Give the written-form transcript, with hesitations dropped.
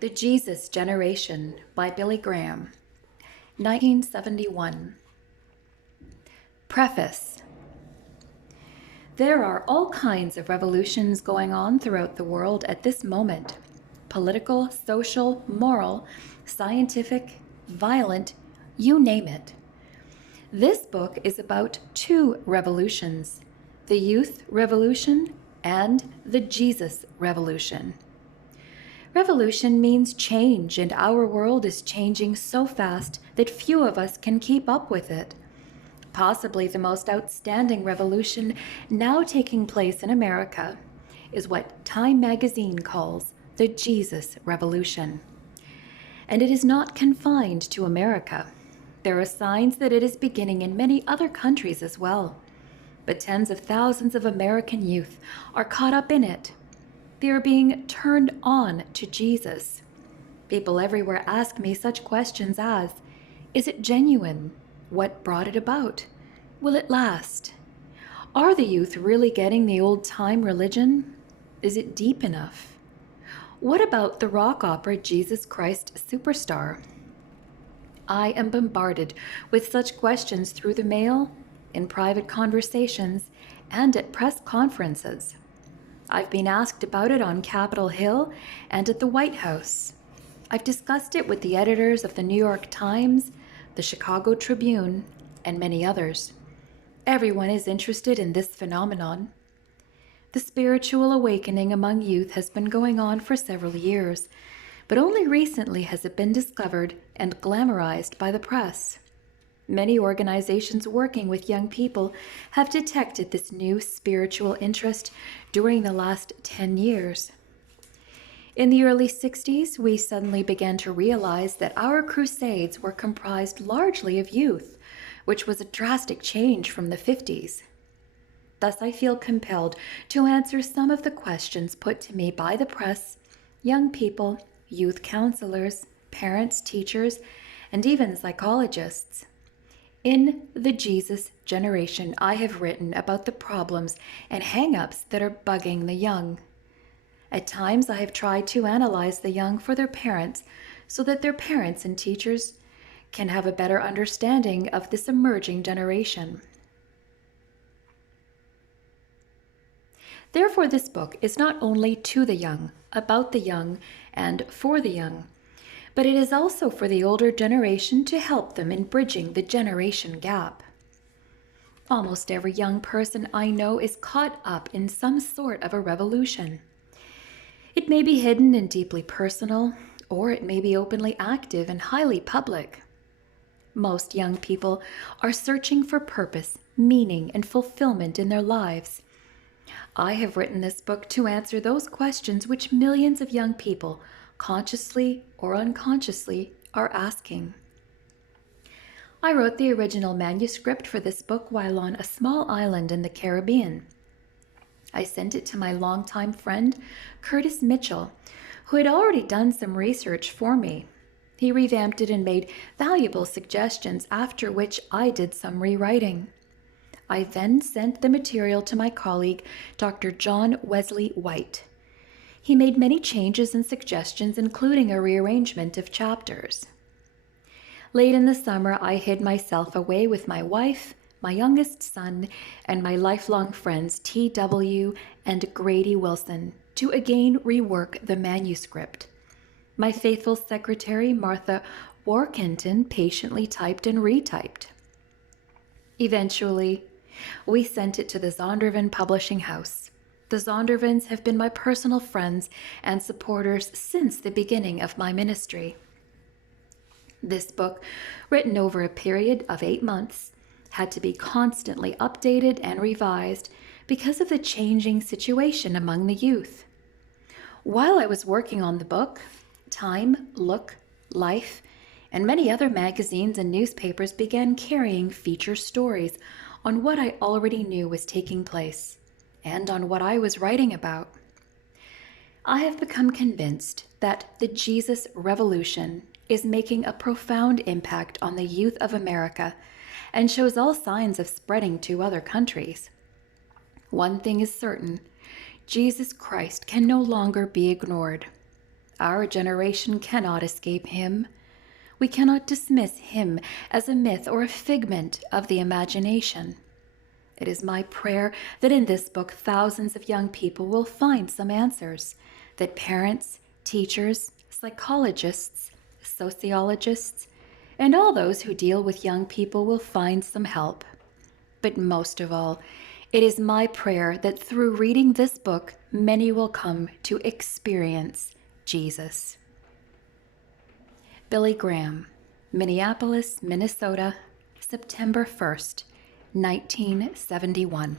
The Jesus Generation by Billy Graham, 1971. Preface. There are all kinds of revolutions going on throughout the world at this moment. Political, social, moral, scientific, violent, you name it. This book is about two revolutions, the Youth Revolution and the Jesus Revolution. Revolution means change, and our world is changing so fast that few of us can keep up with it. Possibly the most outstanding revolution now taking place in America is what Time magazine calls the Jesus Revolution. And it is not confined to America. There are signs that it is beginning in many other countries as well. But tens of thousands of American youth are caught up in it. They are being turned on to Jesus. People everywhere ask me such questions as, is it genuine? What brought it about? Will it last? Are the youth really getting the old-time religion? Is it deep enough? What about the rock opera Jesus Christ Superstar? I am bombarded with such questions through the mail, in private conversations, and at press conferences. I've been asked about it on Capitol Hill and at the White House. I've discussed it with the editors of the New York Times, the Chicago Tribune, and many others. Everyone is interested in this phenomenon. The spiritual awakening among youth has been going on for several years, but only recently has it been discovered and glamorized by the press. Many organizations working with young people have detected this new spiritual interest during the last 10 years. In the early 60s, we suddenly began to realize that our crusades were comprised largely of youth, which was a drastic change from the 50s. Thus, I feel compelled to answer some of the questions put to me by the press, young people, youth counselors, parents, teachers, and even psychologists. In The Jesus Generation, I have written about the problems and hang-ups that are bugging the young. At times, I have tried to analyze the young for their parents so that their parents and teachers can have a better understanding of this emerging generation. Therefore, this book is not only to the young, about the young, and for the young, but it is also for the older generation to help them in bridging the generation gap. Almost every young person I know is caught up in some sort of a revolution. It may be hidden and deeply personal, or it may be openly active and highly public. Most young people are searching for purpose, meaning, and fulfillment in their lives. I have written this book to answer those questions which millions of young people, consciously or unconsciously, are asking. I wrote the original manuscript for this book while on a small island in the Caribbean. I sent it to my longtime friend, Curtis Mitchell, who had already done some research for me. He revamped it and made valuable suggestions, after which I did some rewriting. I then sent the material to my colleague, Dr. John Wesley White. He made many changes and suggestions, including a rearrangement of chapters. Late in the summer, I hid myself away with my wife, my youngest son, and my lifelong friends T.W. and Grady Wilson to again rework the manuscript. My faithful secretary, Martha Warkenton, patiently typed and retyped. Eventually, we sent it to the Zondervan Publishing House. The Zondervans have been my personal friends and supporters since the beginning of my ministry. This book, written over a period of 8 months, had to be constantly updated and revised because of the changing situation among the youth. While I was working on the book, Time, Look, Life, and many other magazines and newspapers began carrying feature stories on what I already knew was taking place and on what I was writing about. I have become convinced that the Jesus Revolution is making a profound impact on the youth of America and shows all signs of spreading to other countries. One thing is certain: Jesus Christ can no longer be ignored. Our generation cannot escape him. We cannot dismiss him as a myth or a figment of the imagination. It is my prayer that in this book thousands of young people will find some answers, that parents, teachers, psychologists, sociologists, and all those who deal with young people will find some help. But most of all, it is my prayer that through reading this book, many will come to experience Jesus. Billy Graham, Minneapolis, Minnesota, September 1st, 1971.